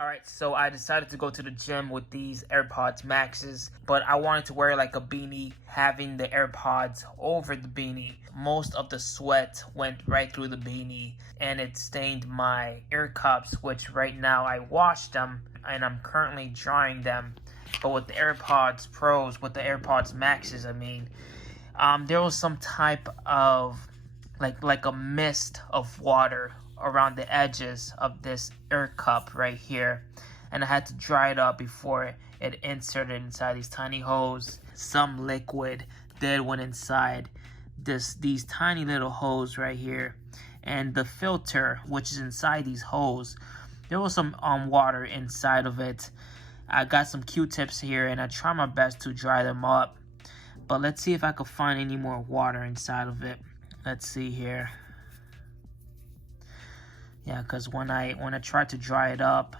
Alright, so I decided to go to the gym with these AirPods Maxes, but I wanted to wear like a beanie, having the AirPods over the beanie. Most of the sweat went right through the beanie and it stained my ear cups, which right now I washed them and I'm currently drying them. But with the AirPods Pros, with the AirPods Maxes, there was some type of like a mist of water around the edges of this ear cup right here, and I had to dry it up before it inserted inside these tiny holes. Some liquid did went inside these tiny little holes right here, and the filter, which is inside these holes, there was some water inside of it. I got some Q-tips here and I try my best to dry them up, but let's see if I could find any more water inside of it. Let's see here. Yeah, because when I tried to dry it up,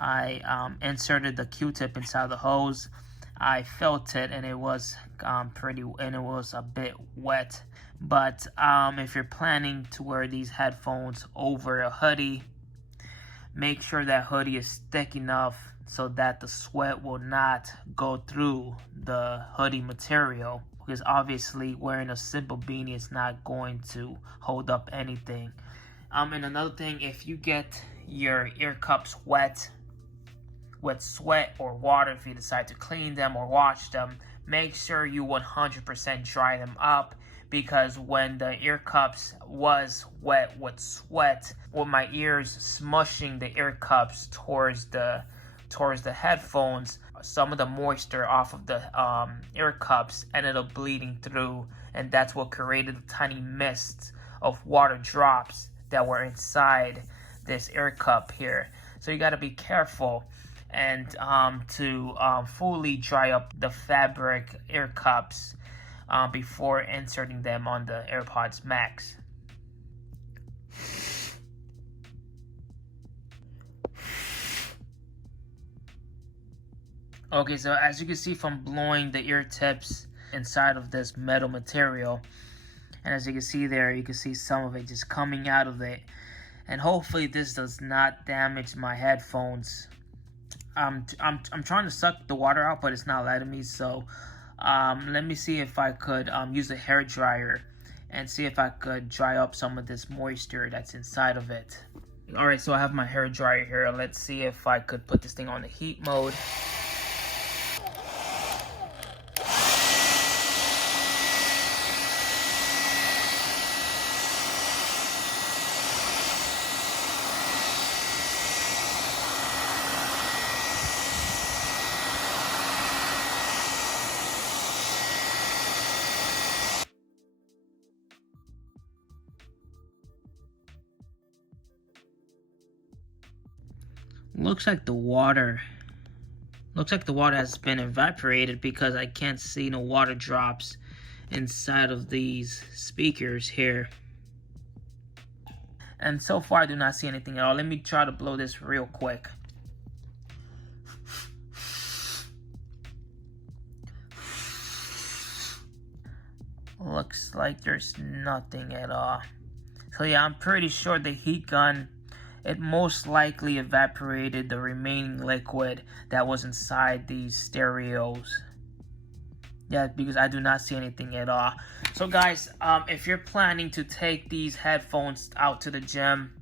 I inserted the Q-tip inside the hose. I felt it and it was it was a bit wet. But if you're planning to wear these headphones over a hoodie, make sure that hoodie is thick enough so that the sweat will not go through the hoodie material, because obviously wearing a simple beanie is not going to hold up anything. And another thing, if you get your ear cups wet with sweat or water, if you decide to clean them or wash them, make sure you 100% dry them up, because when the ear cups was wet with sweat, with my ears smushing the ear cups towards the headphones, some of the moisture off of the ear cups ended up bleeding through, and that's what created the tiny mists of water drops that were inside this ear cup here. So you got to be careful and to fully dry up the fabric ear cups before inserting them on the AirPods Max. Okay, so as you can see from blowing the ear tips inside of this metal material, and as you can see there, you can see some of it just coming out of it. And hopefully this does not damage my headphones. I'm trying to suck the water out, but it's not letting me. So let me see if I could use a hair dryer and see if I could dry up some of this moisture that's inside of it. Alright, so I have my hair dryer here. Let's see if I could put this thing on the heat mode. Looks like the water has been evaporated, because I can't see no water drops inside of these speakers here. And so far I do not see anything at all. Let me try to blow this real quick. Looks like there's nothing at all. So yeah, I'm pretty sure the heat gun, it most likely evaporated the remaining liquid that was inside these stereos. Yeah, because I do not see anything at all. So guys, if you're planning to take these headphones out to the gym,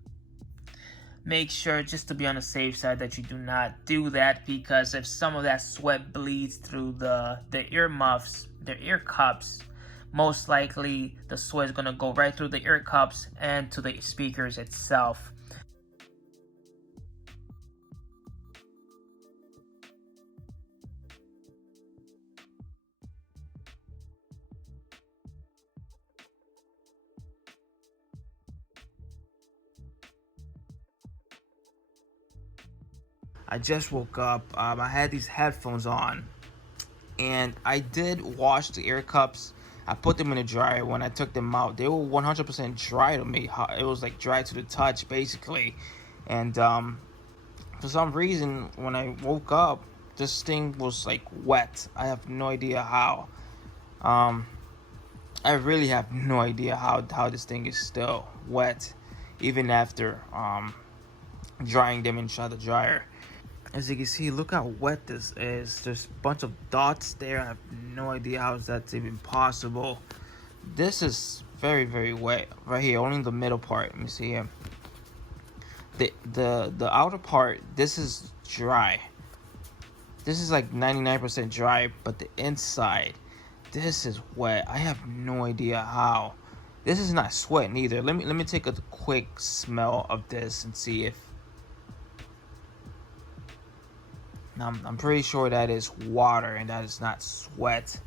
make sure, just to be on the safe side, that you do not do that, because if some of that sweat bleeds through the ear muffs, the ear cups, most likely the sweat is going to go right through the ear cups and to the speakers itself. I just woke up. I had these headphones on, and I did wash the ear cups. I put them in the dryer. When I took them out, they were 100% dry to me. It was like dry to the touch, basically. And for some reason, when I woke up, this thing was like wet. I have no idea how. I really have no idea how this thing is still wet, even after drying them inside the dryer. As you can see, look how wet this is. There's a bunch of dots there. I have no idea how that's even possible. This is very, very wet right here, only the middle part. Let me see here. The outer part, this is dry. This is like 99% dry, but the inside, this is wet. I have no idea how. This is not sweat neither. Let me take a quick smell of this and see if. I'm pretty sure that is water and that is not sweat.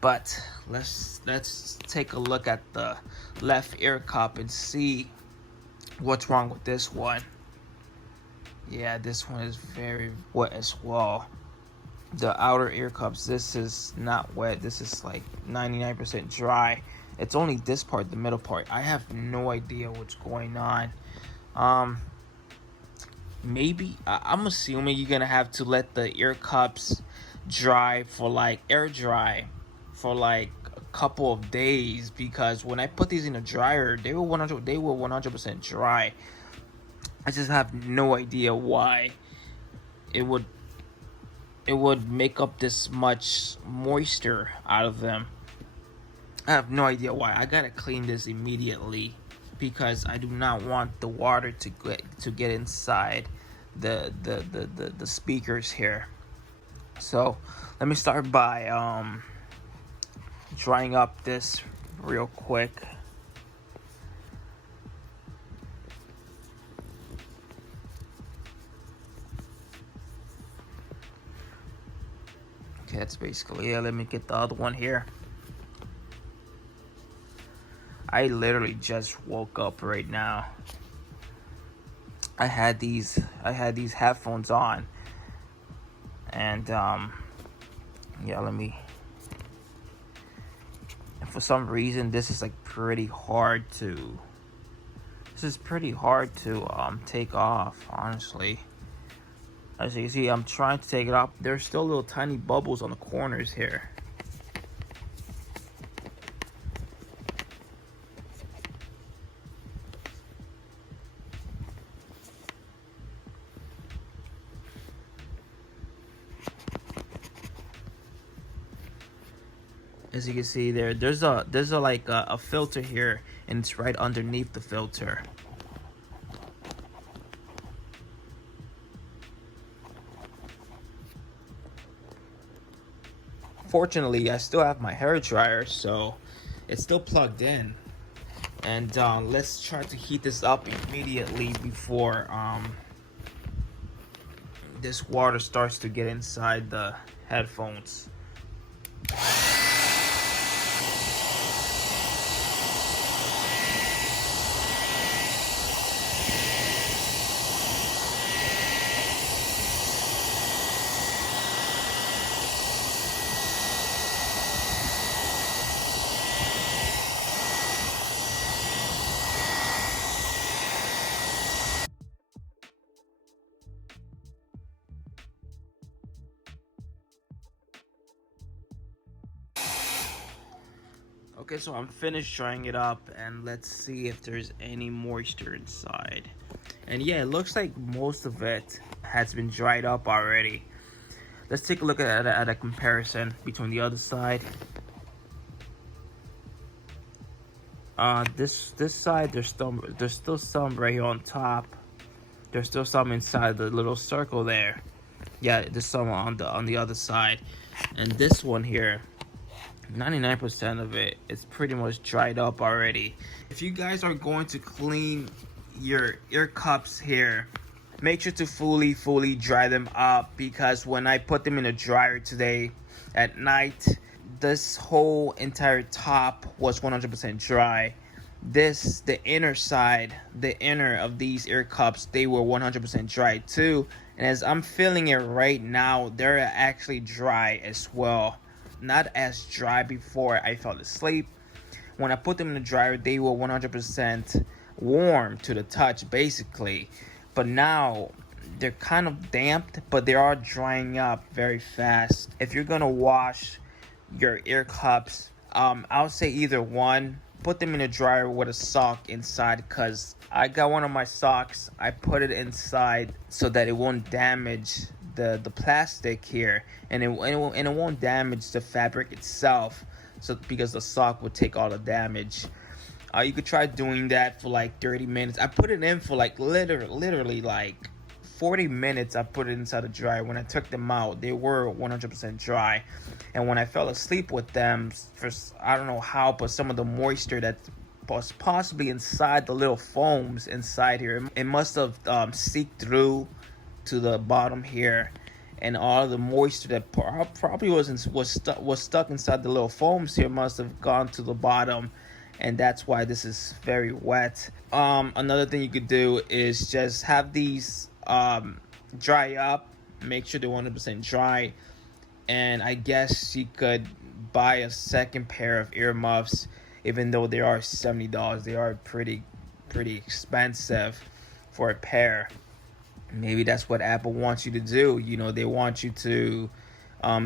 But let's take a look at the left ear cup and see what's wrong with this one. Yeah, this one is very wet as well. The outer ear cups, this is not wet. This is like 99% dry. It's only this part, the middle part. I have no idea what's going on. Maybe I'm assuming you're gonna have to let the ear cups dry for like air dry for like a couple of days, because when I put these in the dryer, they were 100% dry. I just have no idea why it would make up this much moisture out of them. I have no idea why. I gotta clean this immediately because I do not want the water to get inside the speakers here. So let me start by drying up this real quick. Okay, that's basically it. Let me get the other one here. I literally just woke up right now. I had these headphones on, and yeah, and for some reason this is like pretty hard to take off, honestly. As you can see, I'm trying to take it off. There's still little tiny bubbles on the corners here. As you can see there's a filter here, and it's right underneath the filter. Fortunately, I still have my hair dryer, so it's still plugged in. And let's try to heat this up immediately before this water starts to get inside the headphones. Okay, so I'm finished drying it up, and let's see if there's any moisture inside. And yeah, it looks like most of it has been dried up already. Let's take a look at a comparison between the other side. This side, there's still some right here on top. There's still some inside the little circle there. Yeah, there's some on the other side. And this one here, 99% of it is pretty much dried up already. If you guys are going to clean your ear cups here, make sure to fully dry them up, because when I put them in a dryer today at night, this whole entire top was 100% dry. The inner side, the inner of these ear cups, they were 100% dry too. And as I'm feeling it right now, they're actually dry as well. Not as dry before I fell asleep. When I put them in the dryer, they were 100% warm to the touch, basically. But now they're kind of damp, but they are drying up very fast. If you're gonna wash your ear cups, I would say either one, put them in a dryer with a sock inside, because I got one of my socks, I put it inside so that it won't damage the plastic here, and it won't damage the fabric itself, so because the sock would take all the damage. You could try doing that for like 30 minutes. I put it in for like literally like 40 minutes. I put it inside the dryer. When I took them out, they were 100% dry. And when I fell asleep with them, for I don't know how, but some of the moisture that was possibly inside the little foams inside here, it must have seeped through to the bottom here, and all the moisture that probably was stuck inside the little foams here must have gone to the bottom, and that's why this is very wet. Another thing you could do is just have these dry up, make sure they're 100% dry, and I guess you could buy a second pair of earmuffs. Even though they are $70, they are pretty expensive for a pair. Maybe that's what Apple wants you to do. You know, they want you to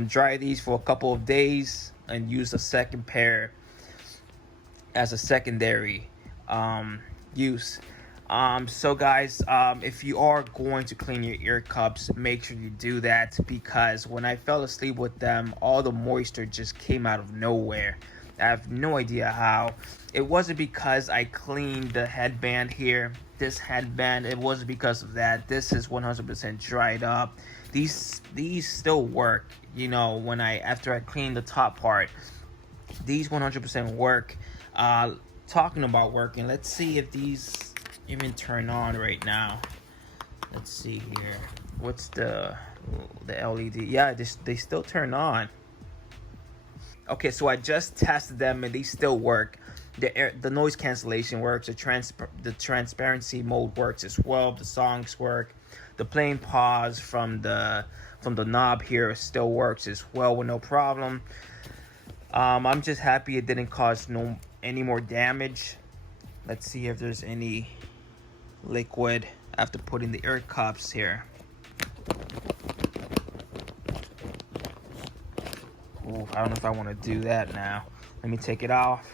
dry these for a couple of days and use a second pair as a secondary use. So guys, if you are going to clean your ear cups, make sure you do that, because when I fell asleep with them, all the moisture just came out of nowhere. I have no idea how. It wasn't because I cleaned the headband here. This headband, it wasn't because of that. This is 100% dried up. These still work, you know, after I clean the top part. These 100% work. Talking about working, let's see if these even turn on right now. Let's see here. What's the LED? Yeah, they still turn on. Okay, so I just tested them and they still work. The noise cancellation works. The transparency mode works as well. The songs work. The playing pause from the knob here still works as well with no problem. I'm just happy it didn't cause any more damage. Let's see if there's any liquid after putting the ear cups here. Ooh, I don't know if I want to do that now. Let me take it off.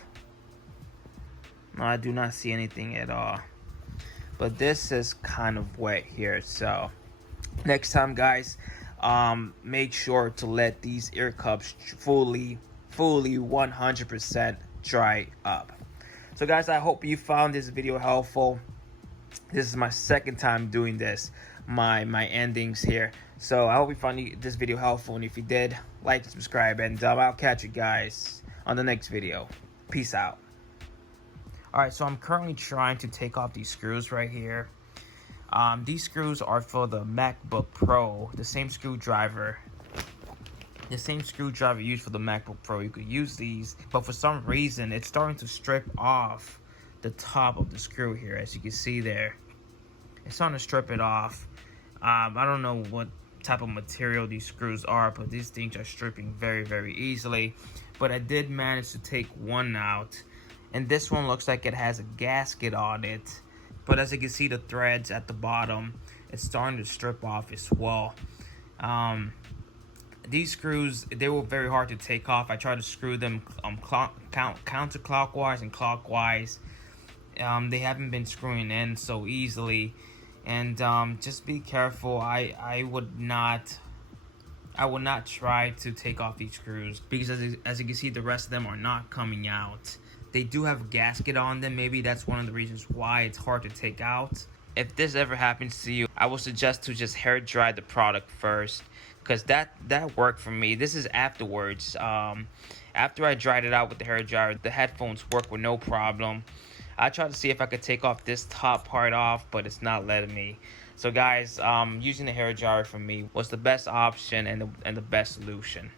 No, I do not see anything at all. But this is kind of wet here. So next time, guys, make sure to let these ear cups fully 100% dry up. So guys, I hope you found this video helpful. This is my second time doing this, my endings here. So I hope you found this video helpful, and if you did, like and subscribe, and I'll catch you guys on the next video. Peace out. Alright, so I'm currently trying to take off these screws right here. These screws are for the MacBook Pro, the same screwdriver used for the MacBook Pro. You could use these, but for some reason it's starting to strip off the top of the screw here. As you can see there, it's starting to strip it off. I don't know what type of material these screws are, but these things are stripping very easily. But I did manage to take one out, and this one looks like it has a gasket on it, but as you can see, the threads at the bottom, it's starting to strip off as well. These screws, they were very hard to take off. I tried to screw them counterclockwise and clockwise. They haven't been screwing in so easily, and just be careful. I would not try to take off these screws, because as you can see, the rest of them are not coming out. They do have a gasket on them. Maybe that's one of the reasons why it's hard to take out. If this ever happens to you, I would suggest to just hair dry the product first, because that worked for me. This is afterwards. After I dried it out with the hair dryer, the headphones work with no problem. I tried to see if I could take off this top part off, but it's not letting me. So guys, using the hair dryer for me was the best option and the best solution.